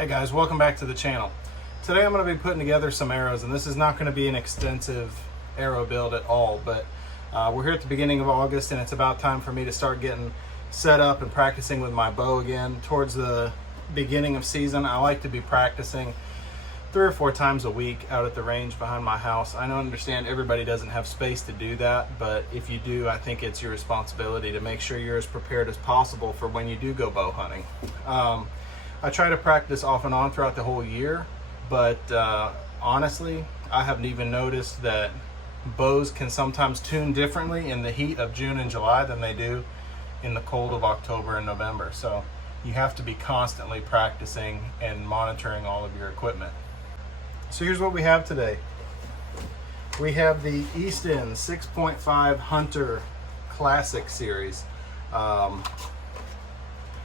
Hey guys, welcome back to the channel. Today I'm going to be putting together some arrows, and this is not going to be an extensive arrow build at all, but we're here at the beginning of August and it's about time for me to start getting set up and practicing with my bow again. Towards the beginning of season, I like to be practicing 3 or 4 times a week out at the range behind my house. I understand everybody doesn't have space to do that, but if you do, I think it's your responsibility to make sure you're as prepared as possible for when you do go bow hunting. I try to practice off and on throughout the whole year, but honestly, I haven't even noticed that bows can sometimes tune differently in the heat of June and July than they do in the cold of October and November. So you have to be constantly practicing and monitoring all of your equipment. So here's what we have today. We have the Easton 6.5 Hunter Classic Series.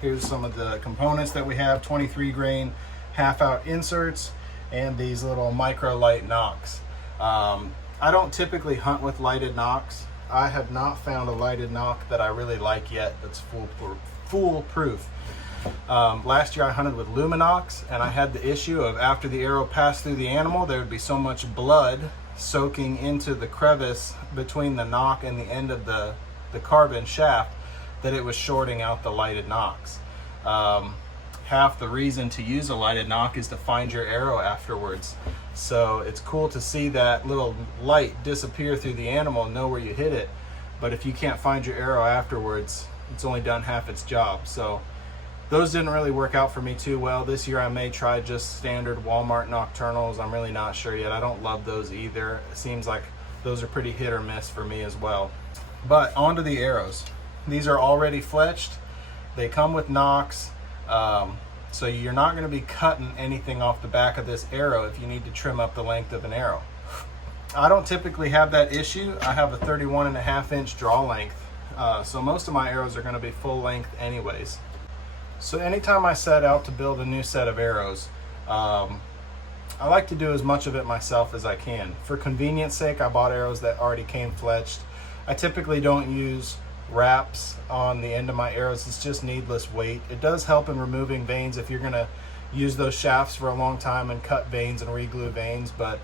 Here's some of the components that we have: 23 grain half-out inserts and these little micro light nocks. I don't typically hunt with lighted nocks. I have not found a lighted nock that I really like yet that's foolproof. Last year I hunted with Luminox, and I had the issue of after the arrow passed through the animal, there would be so much blood soaking into the crevice between the nock and the end of the carbon shaft that it was shorting out the lighted nocks. Half the reason to use a lighted nock is to find your arrow afterwards. So it's cool to see that little light disappear through the animal and know where you hit it. But if you can't find your arrow afterwards, it's only done half its job. So those didn't really work out for me too well. This year I may try just standard Walmart nocturnals. I'm really not sure yet. I don't love those either. It seems like those are pretty hit or miss for me as well. But onto the arrows. These are already fletched. They come with nocks. So you're not going to be cutting anything off the back of this arrow if you need to trim up the length of an arrow. I don't typically have that issue. I have a 31.5-inch draw length. So most of my arrows are going to be full length anyways. So anytime I set out to build a new set of arrows, I like to do as much of it myself as I can. For convenience sake, I bought arrows that already came fletched. I typically don't use wraps on the end of my arrows. It's just needless weight. It does help in removing veins if you're going to use those shafts for a long time and cut veins and re-glue veins, but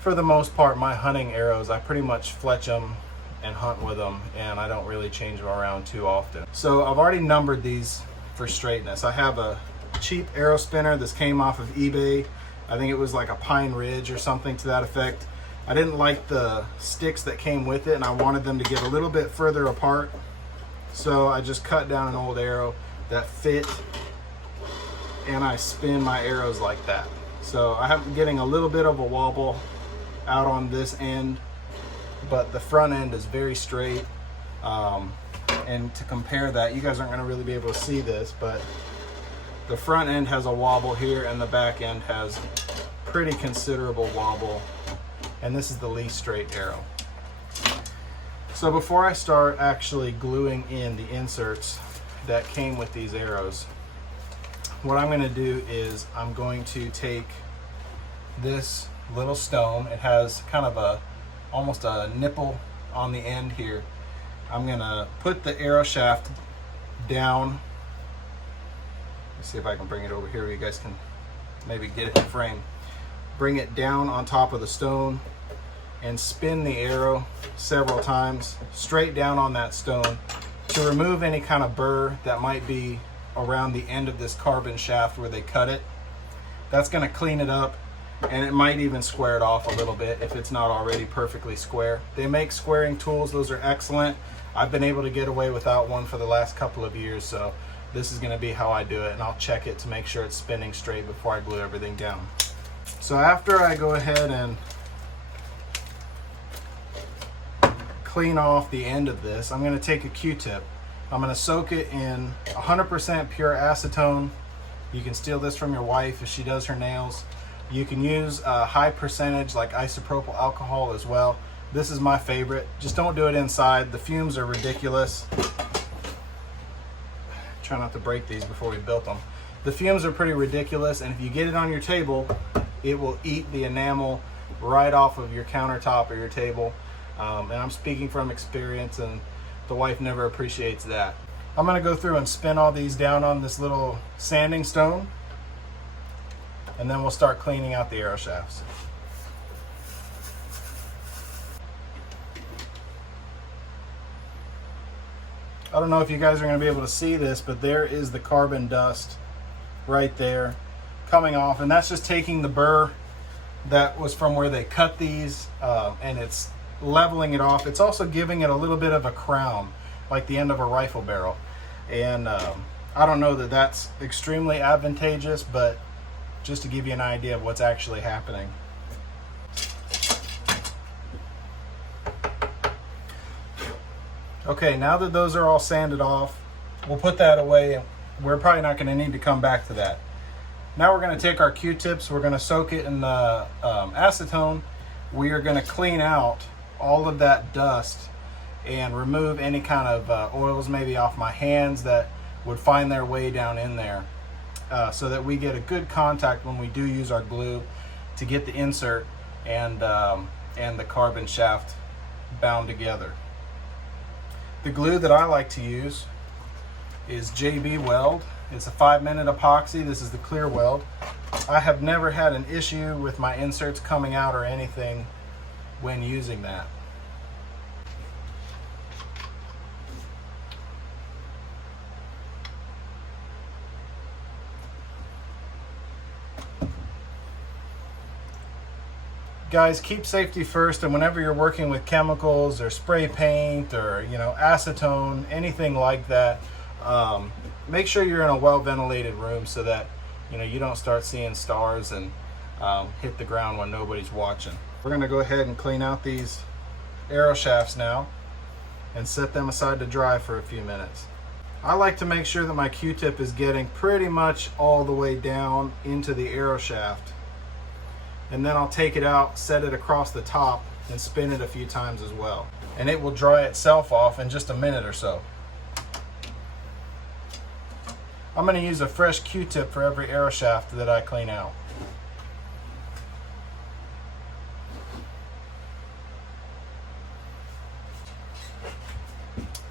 for the most part, my hunting arrows, I pretty much fletch them and hunt with them, and I don't really change them around too often. So I've already numbered these for straightness. I have a cheap arrow spinner. This came off of eBay. I think it was like a Pine Ridge or something to that effect. I didn't like the sticks that came with it, and I wanted them to get a little bit further apart. So I just cut down an old arrow that fit, and I spin my arrows like that. So I'm getting a little bit of a wobble out on this end, but the front end is very straight. And to compare that, you guys aren't going to really be able to see this, but the front end has a wobble here and the back end has pretty considerable wobble. And this is the least straight arrow. So before I start actually gluing in the inserts that came with these arrows, what I'm going to do is I'm going to take this little stone. It has kind of almost a nipple on the end here. I'm going to put the arrow shaft down. Let's see if I can bring it over here where you guys can maybe get it in frame. Bring it down on top of the stone and spin the arrow several times straight down on that stone to remove any kind of burr that might be around the end of this carbon shaft where they cut it. That's going to clean it up, and it might even square it off a little bit if it's not already perfectly square. They make squaring tools. Those are excellent. I've been able to get away without one for the last couple of years, so this is going to be how I do it, and I'll check it to make sure it's spinning straight before I glue everything down. So after I go ahead and clean off the end of this, I'm going to take a Q-tip. I'm going to soak it in 100% pure acetone. You can steal this from your wife if she does her nails. You can use a high percentage like isopropyl alcohol as well. This is my favorite. Just don't do it inside. The fumes are ridiculous. Try not to break these before we built them. The fumes are pretty ridiculous, and if you get it on your table, it will eat the enamel right off of your countertop or your table. And I'm speaking from experience, and the wife never appreciates that. I'm going to go through and spin all these down on this little sanding stone. and then we'll start cleaning out the arrow shafts. I don't know if you guys are going to be able to see this, but there is the carbon dust right there coming off, and that's just taking the burr that was from where they cut these, and it's leveling it off. It's also giving it a little bit of a crown, like the end of a rifle barrel. And I don't know that that's extremely advantageous, but just to give you an idea of what's actually happening. Okay, now that those are all sanded off, we'll put that away. We're probably not going to need to come back to that. Now we're going to take our Q-tips, we're going to soak it in the acetone. We are going to clean out all of that dust and remove any kind of oils maybe off my hands that would find their way down in there, so that we get a good contact when we do use our glue to get the insert and the carbon shaft bound together. The glue that I like to use is JB Weld. It's a 5-minute epoxy. This is the clear weld. I have never had an issue with my inserts coming out or anything when using that. Guys, keep safety first, and whenever you're working with chemicals or spray paint or acetone, anything like that, make sure you're in a well ventilated room so that you don't start seeing stars and hit the ground when nobody's watching. We're going to go ahead and clean out these arrow shafts now and set them aside to dry for a few minutes. I like to make sure that my Q-tip is getting pretty much all the way down into the arrow shaft, and then I'll take it out, set it across the top, and spin it a few times as well. And it will dry itself off in just a minute or so. I'm going to use a fresh Q-tip for every arrow shaft that I clean out.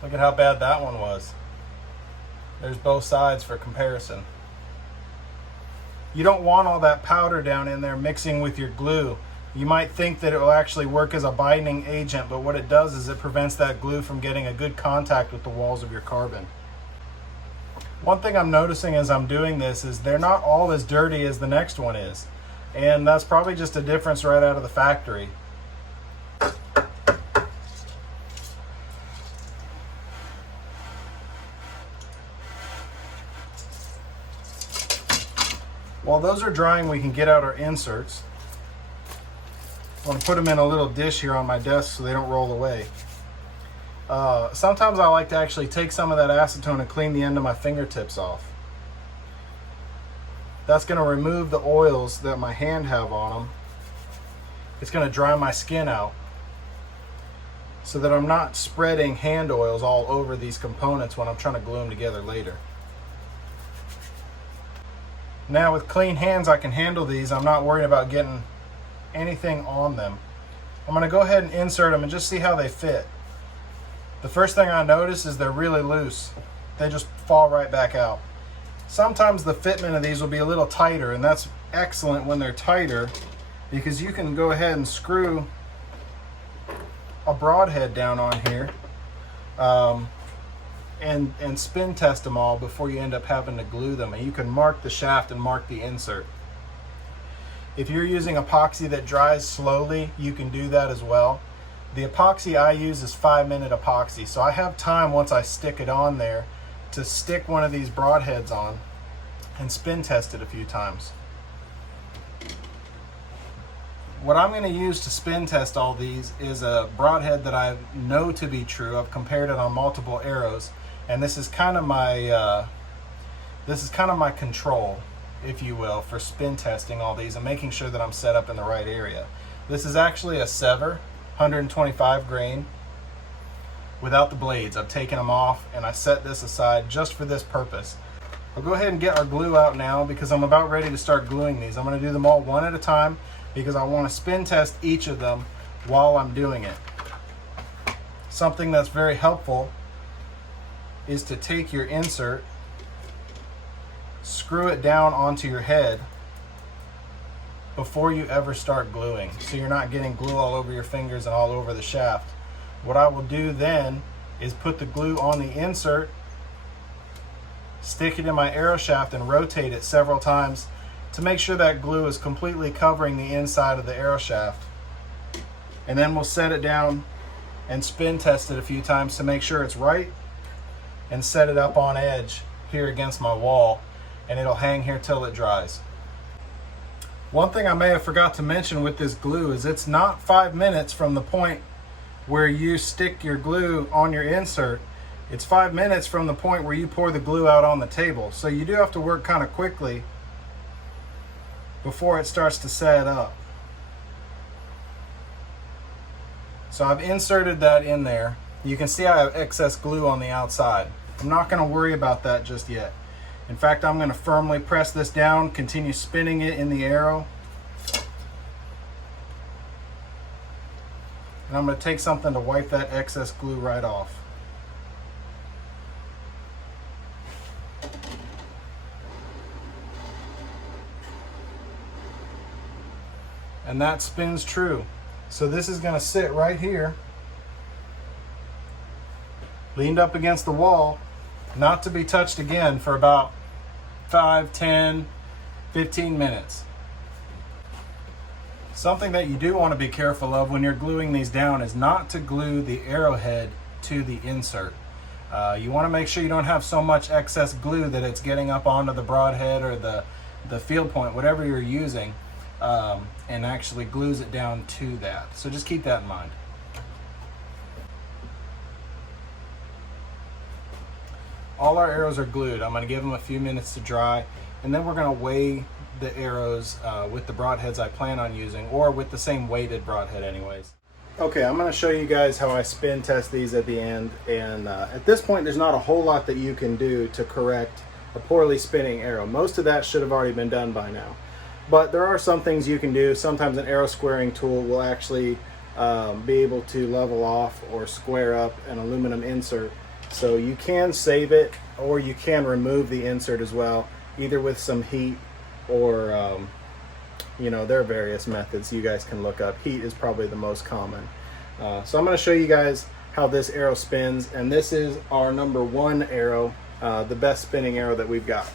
Look at how bad that one was. There's both sides for comparison. You don't want all that powder down in there mixing with your glue. You might think that it will actually work as a binding agent, but what it does is it prevents that glue from getting a good contact with the walls of your carbon. One thing I'm noticing as I'm doing this is they're not all as dirty as the next one is. And that's probably just a difference right out of the factory. While those are drying, we can get out our inserts. I'm going to put them in a little dish here on my desk so they don't roll away. Sometimes I like to actually take some of that acetone and clean the end of my fingertips off. That's going to remove the oils that my hand have on them. It's going to dry my skin out so that I'm not spreading hand oils all over these components when I'm trying to glue them together later. Now with clean hands I can handle these. I'm not worried about getting anything on them. I'm going to go ahead and insert them and just see how they fit. The first thing I notice is they're really loose. They just fall right back out. Sometimes the fitment of these will be a little tighter, and that's excellent when they're tighter because you can go ahead and screw a broadhead down on here and spin test them all before you end up having to glue them. And you can mark the shaft and mark the insert. If you're using epoxy that dries slowly, you can do that as well. The epoxy I use is 5-minute epoxy, so I have time once I stick it on there to stick one of these broadheads on and spin test it a few times. What I'm going to use to spin test all these is a broadhead that I know to be true. I've compared it on multiple arrows, and this is kind of my control, if you will, for spin testing all these and making sure that I'm set up in the right area. This is actually a Sever 125 grain without the blades. I've taken them off and I set this aside just for this purpose. I'll go ahead and get our glue out now because I'm about ready to start gluing these. I'm going to do them all one at a time because I want to spin test each of them while I'm doing it. Something that's very helpful is to take your insert, screw it down onto your head, before you ever start gluing, so you're not getting glue all over your fingers and all over the shaft. What I will do then is put the glue on the insert, stick it in my arrow shaft, and rotate it several times to make sure that glue is completely covering the inside of the arrow shaft. And then we'll set it down and spin test it a few times to make sure it's right, and set it up on edge here against my wall, and it'll hang here till it dries. One thing I may have forgot to mention with this glue is it's not 5 minutes from the point where you stick your glue on your insert. It's 5 minutes from the point where you pour the glue out on the table. So you do have to work kind of quickly before it starts to set up. So I've inserted that in there. You can see I have excess glue on the outside. I'm not going to worry about that just yet. In fact, I'm going to firmly press this down, continue spinning it in the arrow. And I'm going to take something to wipe that excess glue right off. And that spins true. So this is going to sit right here, leaned up against the wall, not to be touched again for about 5, 10, 15 minutes. Something that you do want to be careful of when you're gluing these down is not to glue the arrowhead to the insert. You want to make sure you don't have so much excess glue that it's getting up onto the broadhead or the field point, whatever you're using, and actually glues it down to that. So just keep that in mind. All our arrows are glued. I'm going to give them a few minutes to dry, and then we're going to weigh the arrows with the broadheads I plan on using, or with the same weighted broadhead anyways. Okay, I'm going to show you guys how I spin test these at the end, and at this point there's not a whole lot that you can do to correct a poorly spinning arrow. Most of that should have already been done by now. But there are some things you can do. Sometimes an arrow squaring tool will actually be able to level off or square up an aluminum insert. So you can save it, or you can remove the insert as well, either with some heat or, you know, there are various methods you guys can look up. Heat is probably the most common. So I'm going to show you guys how this arrow spins, and this is our number 1 arrow, the best spinning arrow that we've got.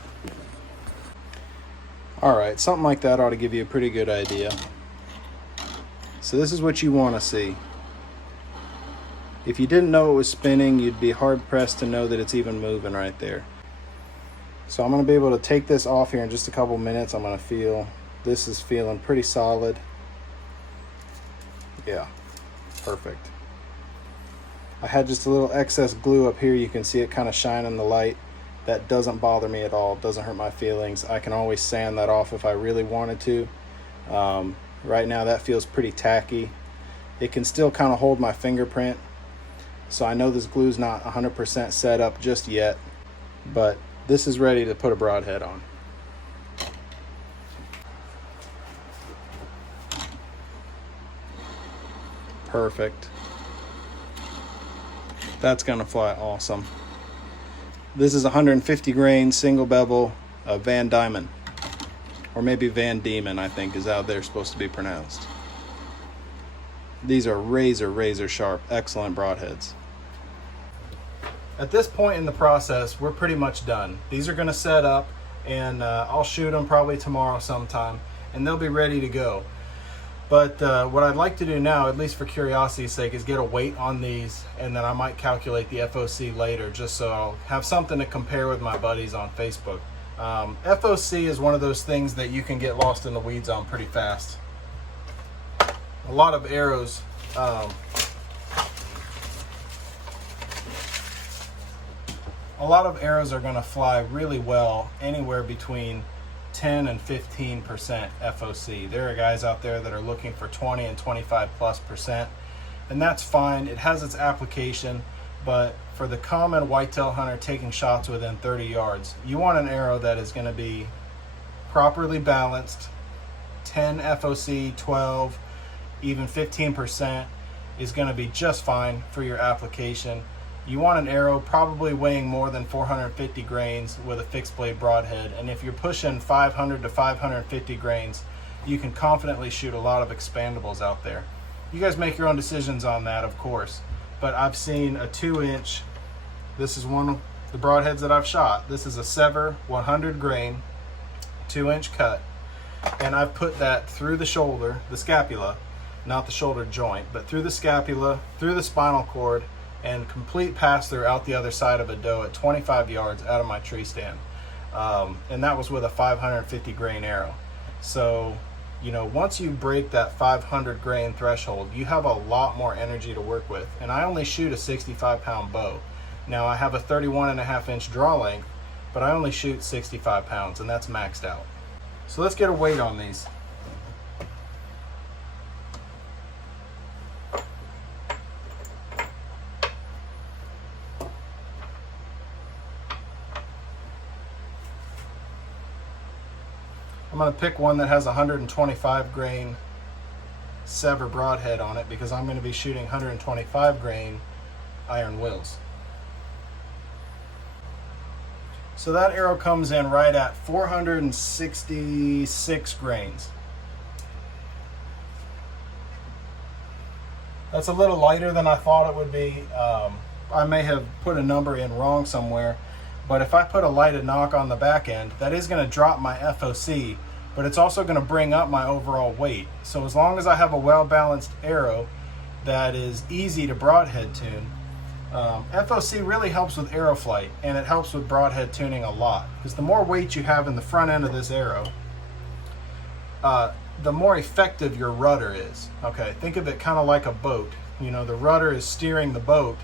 Alright, something like that ought to give you a pretty good idea. So this is what you want to see. If you didn't know it was spinning, you'd be hard pressed to know that it's even moving right there. So I'm going to be able to take this off here in just a couple minutes. I'm going to feel, this is feeling pretty solid. Yeah, perfect. I had just a little excess glue up here. You can see it kind of shine in the light. That doesn't bother me at all. It doesn't hurt my feelings. I can always sand that off if I really wanted to. Right now that feels pretty tacky. It can still kind of hold my fingerprint. So I know this glue's not 100% set up just yet, but this is ready to put a broadhead on. Perfect. That's gonna fly awesome. This is 150 grain single bevel Van Diemen, or maybe Van Diemen, I think is how they're supposed to be pronounced. These are razor sharp, excellent broadheads. At this point in the process, we're pretty much done. These are going to set up, and I'll shoot them probably tomorrow sometime, and they'll be ready to go. But what I'd like to do now, at least for curiosity's sake, is get a weight on these, and then I might calculate the FOC later, just so I'll have something to compare with my buddies on Facebook. FOC is one of those things that you can get lost in the weeds on pretty fast. A lot of arrows are going to fly really well anywhere between 10 and 15% FOC. There are guys out there that are looking for 20 and 25+%, and that's fine. It has its application, but for the common whitetail hunter taking shots within 30 yards, you want an arrow that is going to be properly balanced. 10 FOC, 12, even 15% is going to be just fine for your application. You want an arrow probably weighing more than 450 grains with a fixed blade broadhead, and if you're pushing 500 to 550 grains, you can confidently shoot a lot of expandables out there. You guys make your own decisions on that, of course, but I've seen a 2-inch, this is one of the broadheads that I've shot. This is a Sever 100 grain 2-inch cut, and I've put that through the shoulder, the scapula, not the shoulder joint, but through the scapula, through the spinal cord, and complete pass through out the other side of a doe at 25 yards out of my tree stand. And that was with a 550 grain arrow. So, you know, once you break that 500 grain threshold, you have a lot more energy to work with. And I only shoot a 65-pound bow. Now I have a 31.5-inch draw length, but I only shoot 65 pounds, and that's maxed out. So let's get a weight on these. I'm going to pick one that has 125 grain Sever broadhead on it because I'm going to be shooting 125 grain iron wills. So that arrow comes in right at 466 grains. That's a little lighter than I thought it would be. I may have put a number in wrong somewhere, but if I put a lighted knock on the back end, that is going to drop my FOC, but it's also going to bring up my overall weight. So as long as I have a well-balanced arrow that is easy to broadhead tune, FOC really helps with arrow flight, and it helps with broadhead tuning a lot, because the more weight you have in the front end of this arrow, the more effective your rudder is. Okay, think of it kind of like a boat. You know, the rudder is steering the boat.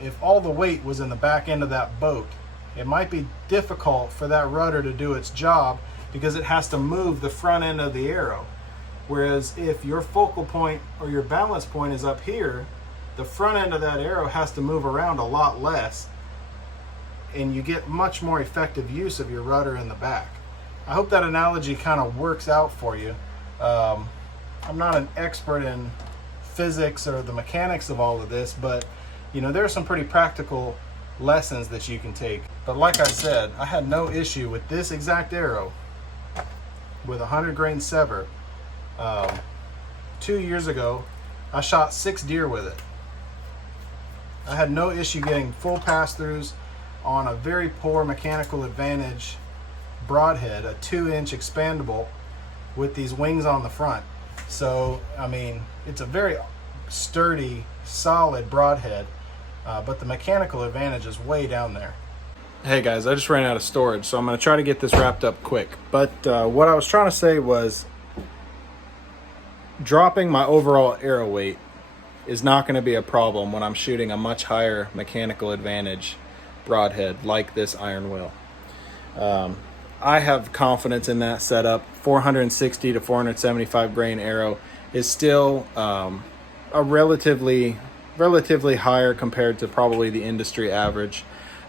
If all the weight was in the back end of that boat, it might be difficult for that rudder to do its job because it has to move the front end of the arrow. Whereas if your focal point or your balance point is up here, the front end of that arrow has to move around a lot less, and you get much more effective use of your rudder in the back. I hope that analogy kind of works out for you. I'm not an expert in physics or the mechanics of all of this, but you know, there are some pretty practical lessons that you can take. But like I said, I had no issue with this exact arrow with 100 grain Sever. 2 years ago, I shot 6 deer with it. I had no issue getting full pass-throughs on a very poor mechanical advantage broadhead, a 2-inch expandable with these wings on the front. So, I mean, it's a very sturdy, solid broadhead, but the mechanical advantage is way down there. Hey guys, I just ran out of storage, so I'm going to try to get this wrapped up quick. But what I was trying to say was dropping my overall arrow weight is not going to be a problem when I'm shooting a much higher mechanical advantage broadhead like this iron will. I have confidence in that setup. 460 to 475 grain arrow is still a relatively higher compared to probably the industry average.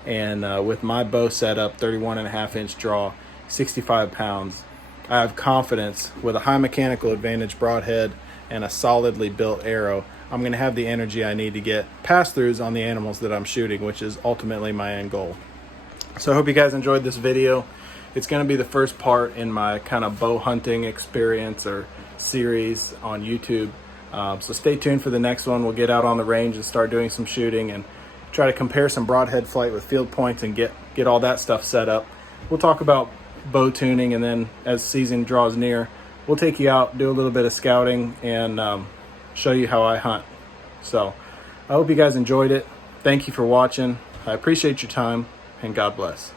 And with my bow setup, 31.5-inch draw, 65 pounds, I have confidence with a high mechanical advantage broadhead and a solidly built arrow, I'm going to have the energy I need to get pass-throughs on the animals that I'm shooting, which is ultimately my end goal. So I hope you guys enjoyed this video. It's going to be the first part in my kind of bow hunting experience or series on YouTube. So stay tuned for the next one. We'll get out on the range and start doing some shooting and try to compare some broadhead flight with field points and get all that stuff set up. We'll talk about bow tuning, and then as season draws near, we'll take you out, do a little bit of scouting, and show you how I hunt. So I hope you guys enjoyed it. Thank you for watching. I appreciate your time, and God bless.